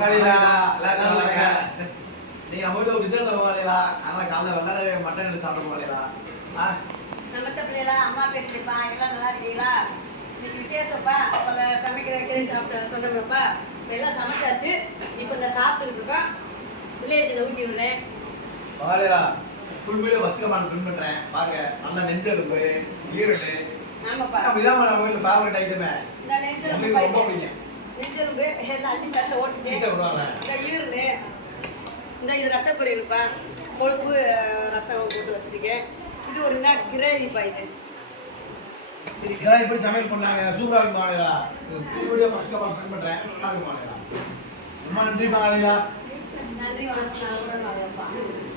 பங்காளிடா எல்லாரும் வணங்க. நீங்க நம்ம வீட்டு விசேஷம் பங்காளிடா. அதனால காலைல வெள்ளரை மட்டன் எடுத்து சாப்பிட பங்காளிடா. நமஸ்தே பிள்ளைகளா, அம்மா பேசுறேப்பா. எல்லாம் நல்லா இருக்கீங்களா? இன்னைக்கு விசேஷப்பா. சமைக்கிற வைக்கிறேன் சாப்பிட்டு சொன்னப்பா. இப்போ எல்லாம் சமைச்சாச்சு. இப்போ இந்த சாப்பிட்டுட்டு இருக்கோம். வில்லேஜில் ஊட்டி விடுறேன் பங்காளிடா. Full video first comment print பண்றேன் பாருங்க. நல்ல நெஞ்செலும்பு, ஈரல். ஆமாப்பா. இதான் நம்ம வீட்டுல ஃபேவரட் ஐட்டமே. இந்த நெஞ்செலும்பு ரொம்ப பிடிக்கும். நெஞ்செலும்பு எல்லாம் அள்ளி தட்டில் ஓட்டுட்டு இந்த ஈரல், இந்த இது ரத்த பொரியல்ப்பா. கொழுப்பு ரத்தம் போட்டு வச்சிருக்கேன். இது ஒரு கிரேவிப்பா. இது இதெல்லாம் எப்படி சமையல் பண்ணாங்க சூப்பரா இருக்கு பங்காளிடா. Full video first comment print பண்றேன் பாருங்க பங்காளிடா. ரொம்ப நன்றி பங்காளிடா. நன்றி, வணக்கம். நான் கூட